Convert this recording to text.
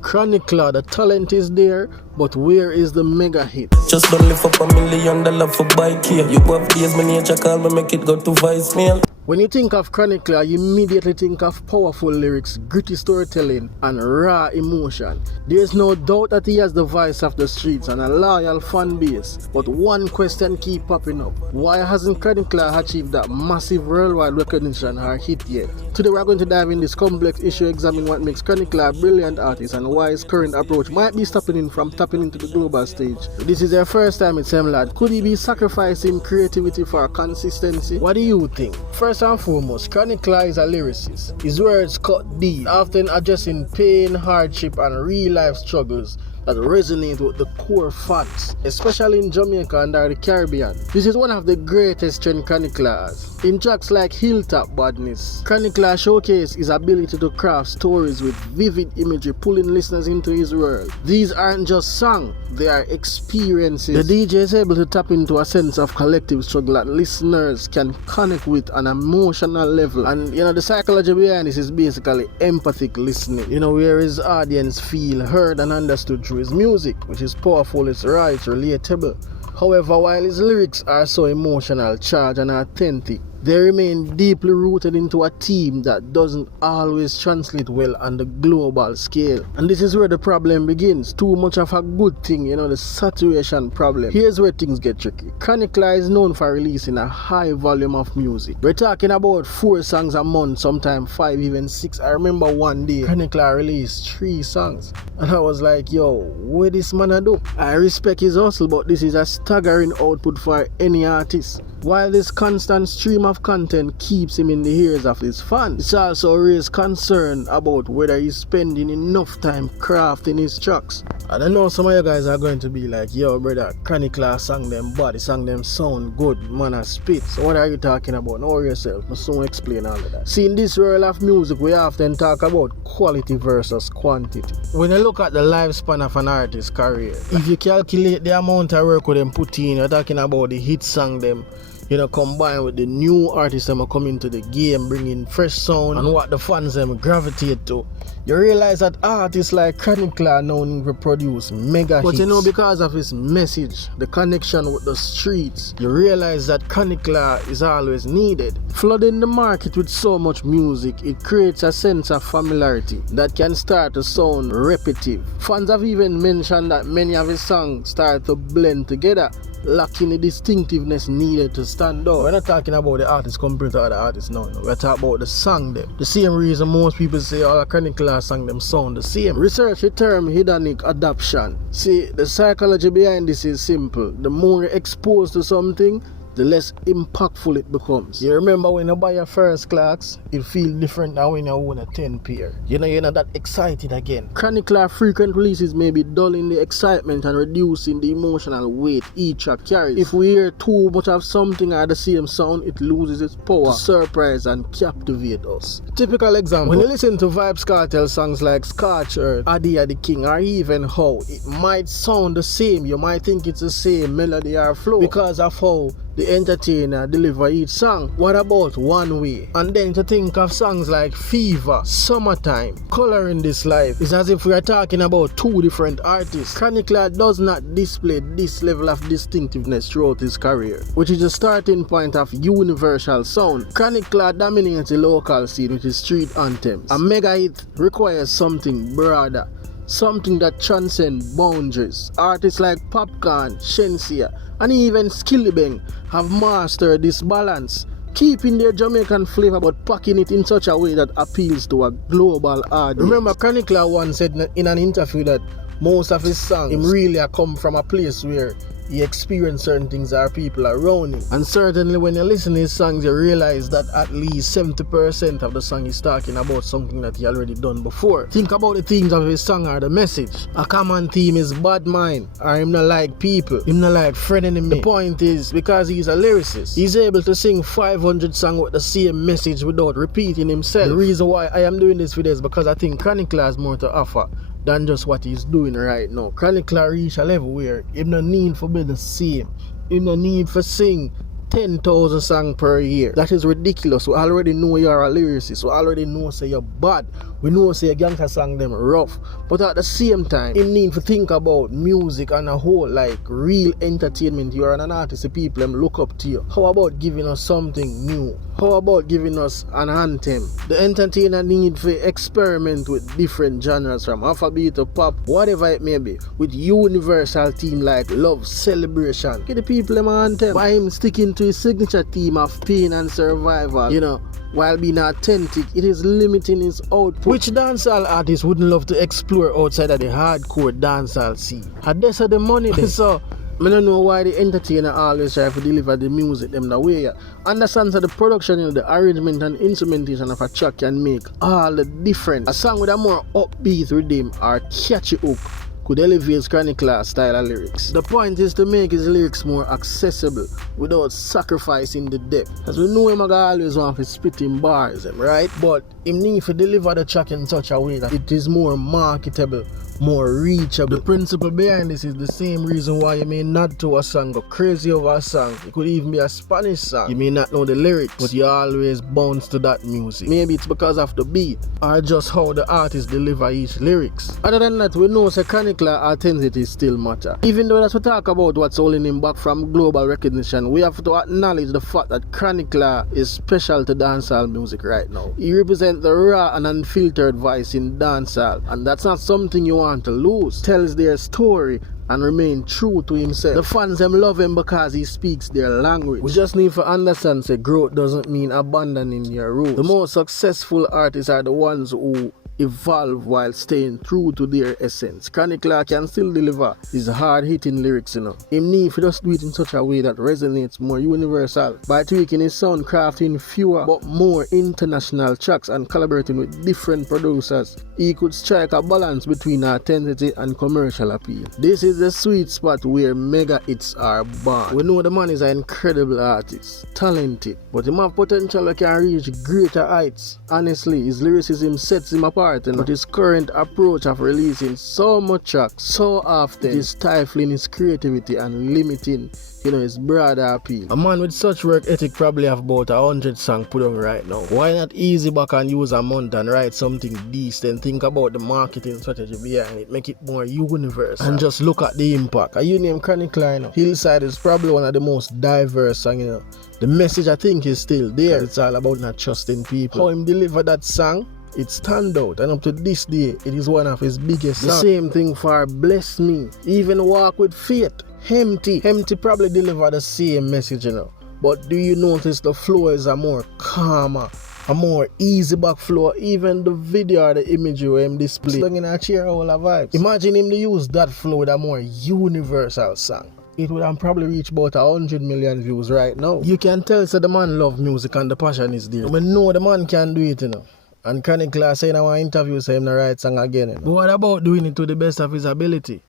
Chroniclaw, the talent is there, but where is the mega hit? Just don't lift up $1 million for bike here. You have days my nature call me, make it go to voicemail. When you think of Chroniclaw, you immediately think of powerful lyrics, gritty storytelling, and raw emotion. There is no doubt that he has the voice of the streets and a loyal fan base. But one question keeps popping up. Why hasn't Chroniclaw achieved that massive worldwide recognition or hit yet? Today we are going to dive in this complex issue, examine what makes Chroniclaw a brilliant artist and why his current approach might be stopping him from tapping into the global stage. If this is their first time with Mlard, could he be sacrificing creativity for consistency? What do you think? First and foremost, Chroniclaw is a lyricist. His words cut deep, often addressing pain, hardship, and real-life struggles that resonate with the core fans, especially in Jamaica and the Caribbean. This is one of the greatest trend Chroniclaw has. In tracks like Hilltop Badness, Chroniclaw showcased his ability to craft stories with vivid imagery, pulling listeners into his world. These aren't just songs, they are experiences. The DJ is able to tap into a sense of collective struggle that listeners can connect with on an emotional level. And the psychology behind this is basically empathic listening. Where his audience feel heard and understood through his music, which is powerful, it's raw, it's relatable. However, while his lyrics are so emotional, charged, and authentic, they remain deeply rooted into a theme that doesn't always translate well on the global scale. And this is where the problem begins. Too much of a good thing, the saturation problem. Here's where things get tricky. Chroniclaw is known for releasing a high volume of music. We're talking about 4 songs a month, sometimes 5, even 6. I remember one day, Chroniclaw released 3 songs. And I was like, yo, what this man a do? I respect his hustle, but this is a staggering output for any artist. While this constant stream of content keeps him in the ears of his fans, it's also raised concern about whether he's spending enough time crafting his tracks. And I know some of you guys are going to be like, yo brother, Chroniclaw sang them bad, he sang them sound good, man I spit. So what are you talking about? Know yourself, I'll soon explain all of that. See, in this world of music, we often talk about quality versus quantity. When you look at the lifespan of an artist's career, if you calculate the amount of work them put in, you're talking about the hit song them, combined with the new artists that are coming to the game, bringing fresh sound and what the fans them gravitate to, you realize that artists like Chroniclaw now need to produce mega hits. But because of his message, the connection with the streets, you realize that Chroniclaw is always needed. Flooding the market with so much music, it creates a sense of familiarity that can start to sound repetitive. Fans have even mentioned that many of his songs start to blend together, lacking the distinctiveness needed to stand out. We're not talking about the artists compared to other artists now. We're talking about the song them. The same reason most people say all Chroniclaw song them sound the same. Research the term hedonic adoption. See, the psychology behind this is simple. The more you're exposed to something, the less impactful it becomes. You remember when you buy your first Clarks, it feels different than when you own a 10 pair. You're not that excited again. Chroniclaw frequent releases may be dulling the excitement and reducing the emotional weight each track carries. If we hear too much of something or the same sound, it loses its power to surprise and captivate us. Typical example, when you listen to Vybz Kartel songs like Scorch Earth, Adia the King, or even How, it might sound the same. You might think it's the same melody or flow because of how the entertainer deliver each song. What about One Way? And then to think of songs like Fever, Summertime, Coloring This Life, it's as if we are talking about 2 different artists. Chroniclaw does not display this level of distinctiveness throughout his career, which is the starting point of universal sound. Chroniclaw dominates the local scene with his street anthems. A mega hit requires something broader, something that transcends boundaries. Artists like Popcorn, Shensia, and even Skillibeng have mastered this balance, keeping their Jamaican flavor but packing it in such a way that appeals to a global audience. Remember, Chroniclaw once said in an interview that most of his songs really come from a place where he experienced certain things that people around him. And certainly when you listen to his songs, you realize that at least 70% of the song is talking about something that he already done before. Think about the themes of his song or the message. A common theme is bad mind, or him not like people, him not like friend enemy. The point is, because he's a lyricist, he's able to sing 500 songs with the same message without repeating himself. The reason why I am doing this video is because I think Chroniclaw has more to offer than just what he's doing right now. Chroniclaw reach a level where him no need for be the same. Him no need for sing 10,000 songs per year. That is ridiculous. We already know you are a lyricist. We already know say you're bad. We know say your gangster song them rough. But at the same time, you need to think about music on a whole, like real entertainment. You are an artist, the people them look up to you. How about giving us something new? How about giving us an anthem? The entertainer need to experiment with different genres from Afrobeat to pop, whatever it may be, with universal theme like love, celebration. Give the people them an anthem. By him sticking to his signature theme of pain and survival, while being authentic, it is limiting his output. Which dancehall artist wouldn't love to explore outside of the hardcore dancehall scene? And that's the money then. So I don't know why the entertainer always try to deliver the music them the way. Understand that the production, the arrangement and instrumentation of a track can make all the difference. A song with a more upbeat rhythm or catchy hook could elevate chroniclaw style of lyrics. The point is to make his lyrics more accessible without sacrificing the depth. As we know him always want to spit in bars, right? But him need to deliver the track in such a way that it is more marketable, more reachable. The principle behind this is the same reason why you may not to a song, go crazy over a song. It could even be a Spanish song. You may not know the lyrics, but you always bounce to that music. Maybe it's because of the beat or just how the artist deliver each lyrics. Other than that, we know the chroniclaw authenticity still matter. Even though that's we talk about what's holding him back from global recognition, we have to acknowledge the fact that chroniclaw is special to dancehall music right now. He represents the raw and unfiltered voice in dancehall, and that's not something you want to lose. Tells their story and remain true to himself. The fans them love him because he speaks their language. We just need to understand that growth doesn't mean abandoning your roots. The most successful artists are the ones who evolve while staying true to their essence. Chroniclaw can still deliver his hard-hitting lyrics, Him need to just do it in such a way that resonates more universal by tweaking his sound, crafting fewer but more international tracks and collaborating with different producers. He could strike a balance between authenticity and commercial appeal. This is the sweet spot where Megahits are born. We know the man is an incredible artist, talented, but he have potential that can reach greater heights. Honestly, his lyricism sets him apart. But his current approach of releasing so much tracks so often is stifling his creativity and limiting his broader appeal. A man with such work ethic probably have about 100 songs put on right now. Why not easy back and use a month and write something decent? Think about the marketing strategy behind it, make it more universal, and just look at the impact. You name chroniclaw, Hillside is probably one of the most diverse songs. The message I think is still there. It's all about not trusting people. How him deliver that song, it stand out, and up to this day it is one of his biggest songs. The same thing for Bless Me, even Walk with Faith. Empty probably deliver the same message, But do you notice the flow is a more calmer, a more easy back flow? Even the video or the imagery where him display in a chair all of vibes. Imagine him to use that flow with a more universal song. It would have probably reach about 100 million views right now. You can tell the man love music and the passion is there. We know the man can do it, And chroniclaw say in our interview say him the right song again. But what about doing it to the best of his ability?